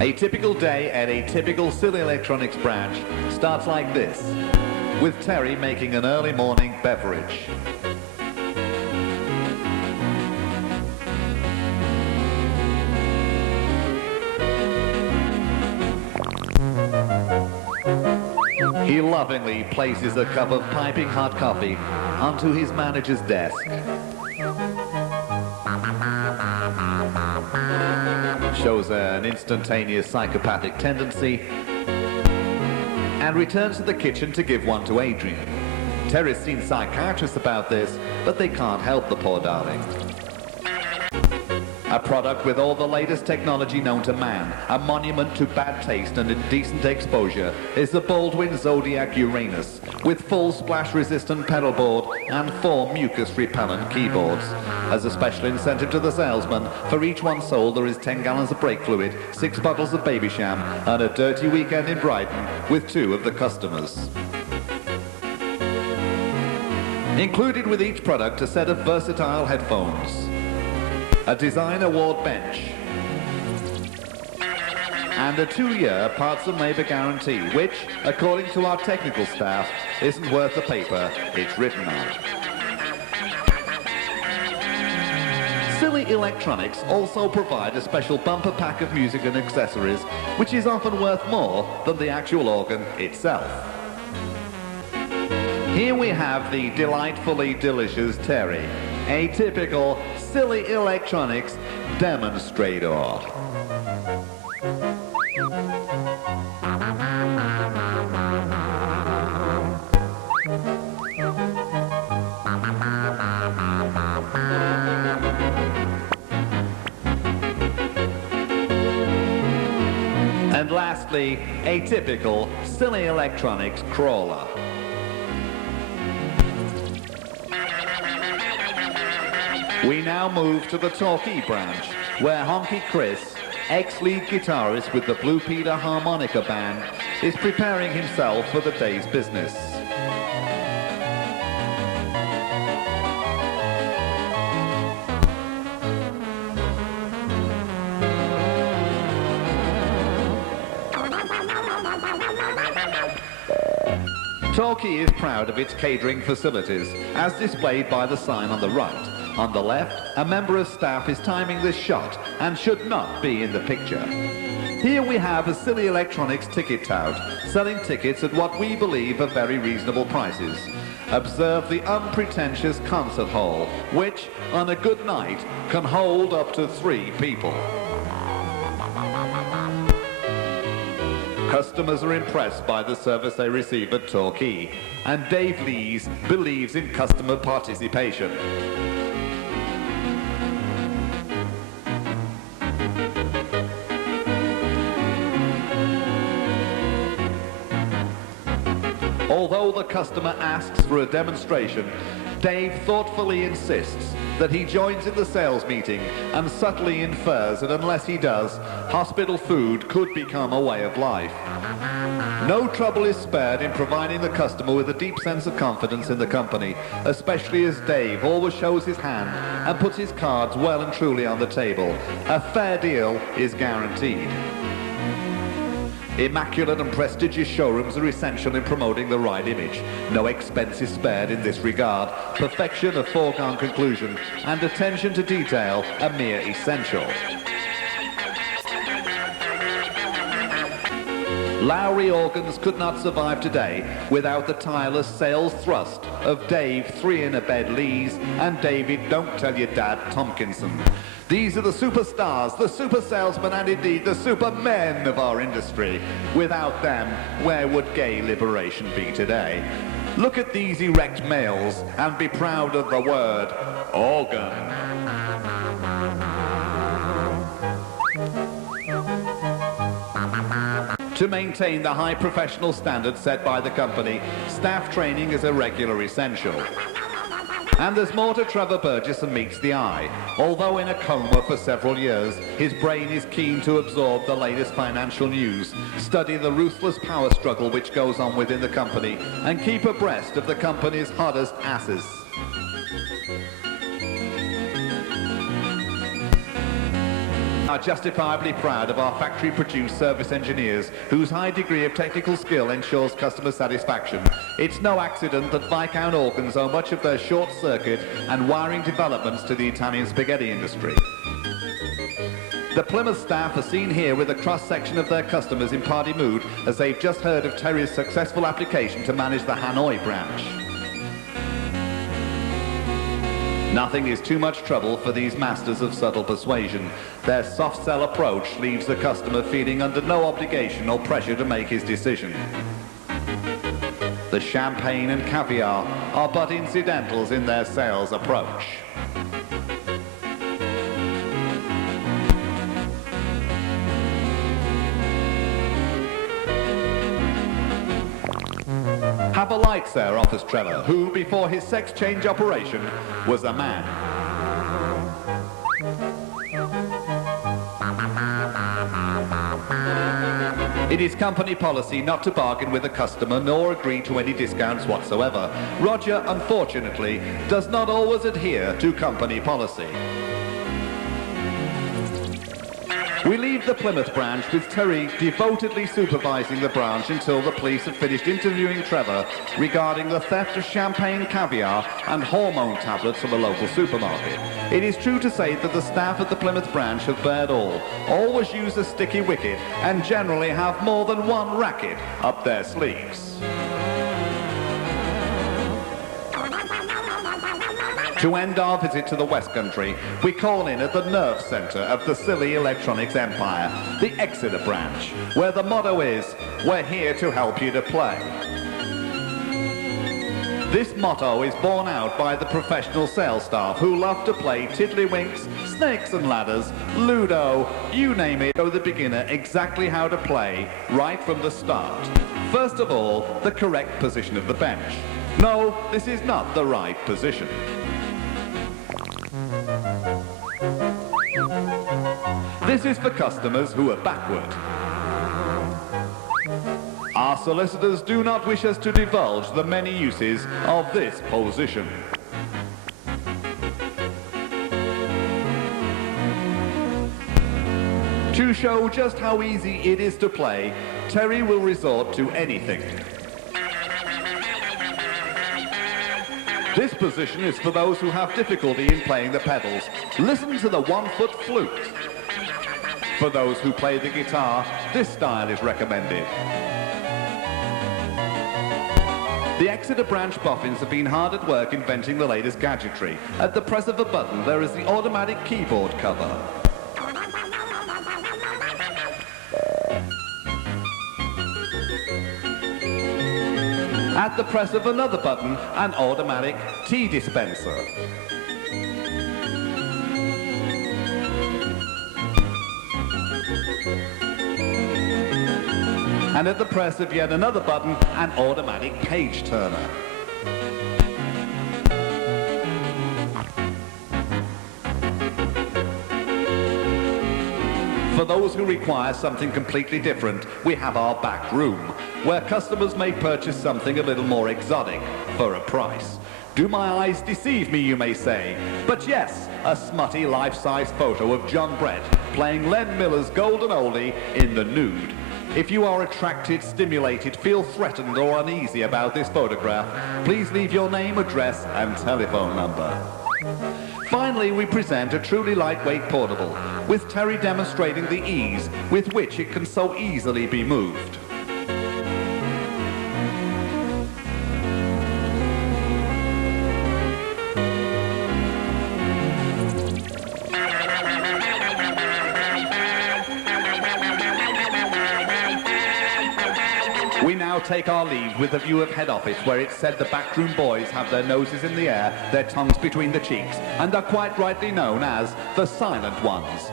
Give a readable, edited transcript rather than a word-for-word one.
A typical day at a typical Silly Electronics branch starts like this, with Terry making an early morning beverage. He lovingly places a cup of piping hot coffee onto his manager's desk. Shows an instantaneous psychopathic tendency and returns to the kitchen to give one to Adrian. Terry's seen psychiatrists about this, but they can't help the poor darling. A product with all the latest technology known to man, a monument to bad taste and indecent exposure, is the Baldwin Zodiac Uranus, with full splash-resistant pedal board and 4 mucus-repellent keyboards. As a special incentive to the salesman, for each one sold there is 10 gallons of brake fluid, 6 bottles of baby sham, and a dirty weekend in Brighton with 2 of the customers. Included with each product a set of versatile headphones, a design award bench, and a 2-year parts and labour guarantee, which, according to our technical staff, isn't worth the paper it's written on. Silly Electronics also provide a special bumper pack of music and accessories, which is often worth more than the actual organ itself. Here we have the delightfully delicious Terry, a typical Silly Electronics demonstrator. And lastly, a typical Silly Electronics crawler. We now move to the Torquay branch, where Honky Chris, ex-lead guitarist with the Blue Peter Harmonica Band, is preparing himself for the day's business. Torquay is proud of its catering facilities, as displayed by the sign on the right. On the left, a member of staff is timing this shot and should not be in the picture. Here we have a Silly Electronics ticket tout, selling tickets at what we believe are very reasonable prices. Observe the unpretentious concert hall, which, on a good night, can hold up to 3 people. Customers are impressed by the service they receive at Torquay, and Dave Lees believes in customer participation. Although the customer asks for a demonstration, Dave thoughtfully insists that he joins in the sales meeting and subtly infers that unless he does, hospital food could become a way of life. No trouble is spared in providing the customer with a deep sense of confidence in the company, especially as Dave always shows his hand and puts his cards well and truly on the table. A fair deal is guaranteed. Immaculate and prestigious showrooms are essential in promoting the right image. No expense is spared in this regard. Perfection a foregone conclusion, and attention to detail a mere essential. Lowry organs could not survive today without the tireless sales thrust of Dave 3-in-a-bed Lees and David Don't Tell Your Dad Thompkinson. These are the superstars, the super salesmen, and indeed the supermen of our industry. Without them, where would gay liberation be today? Look at these erect males and be proud of the word organ. To maintain the high professional standards set by the company, staff training is a regular essential. And there's more to Trevor Burgess than meets the eye. Although in a coma for several years, his brain is keen to absorb the latest financial news, study the ruthless power struggle which goes on within the company, and keep abreast of the company's hottest asses. are justifiably proud of our factory-produced service engineers whose high degree of technical skill ensures customer satisfaction. It's no accident that Viscount organs owe much of their short-circuit and wiring developments to the Italian spaghetti industry. The Plymouth staff are seen here with a cross-section of their customers in party mood as they've just heard of Terry's successful application to manage the Hanoi branch. Nothing is too much trouble for these masters of subtle persuasion. Their soft sell approach leaves the customer feeling under no obligation or pressure to make his decision. The champagne and caviar are but incidentals in their sales approach. Have a light, sir, offers Trevor, who, before his sex change operation, was a man. It is company policy not to bargain with a customer nor agree to any discounts whatsoever. Roger, unfortunately, does not always adhere to company policy. We leave the Plymouth branch with Terry devotedly supervising the branch until the police have finished interviewing Trevor regarding the theft of champagne caviar and hormone tablets from a local supermarket. It is true to say that the staff at the Plymouth branch have bared all, always use a sticky wicket, and generally have more than one racket up their sleeves. To end our visit to the West Country, we call in at the nerve centre of the silly electronics empire, the Exeter branch, where the motto is, "We're here to help you to play." This motto is borne out by the professional sales staff who love to play tiddlywinks, snakes and ladders, Ludo, you name it, show the beginner exactly how to play right from the start. First of all, the correct position of the bench. No, this is not the right position. This is for customers who are backward. Our solicitors do not wish us to divulge the many uses of this position. To show just how easy it is to play, Terry will resort to anything. This position is for those who have difficulty in playing the pedals. Listen to the one-foot flute. For those who play the guitar, this style is recommended. The Exeter branch boffins have been hard at work inventing the latest gadgetry. At the press of a button, there is the automatic keyboard cover. At the press of another button, an automatic tea dispenser. And at the press of yet another button, an automatic page turner. For those who require something completely different, we have our back room, where customers may purchase something a little more exotic for a price. Do my eyes deceive me, you may say? But yes, a smutty life-size photo of John Brett playing Len Miller's golden oldie in the nude. If you are attracted, stimulated, feel threatened or uneasy about this photograph, please leave your name, address and telephone number. Finally, we present a truly lightweight portable, with Terry demonstrating the ease with which it can so easily be moved. We now take our leave with a view of head office, where it's said the backroom boys have their noses in the air, their tongues between the cheeks, and are quite rightly known as the silent ones.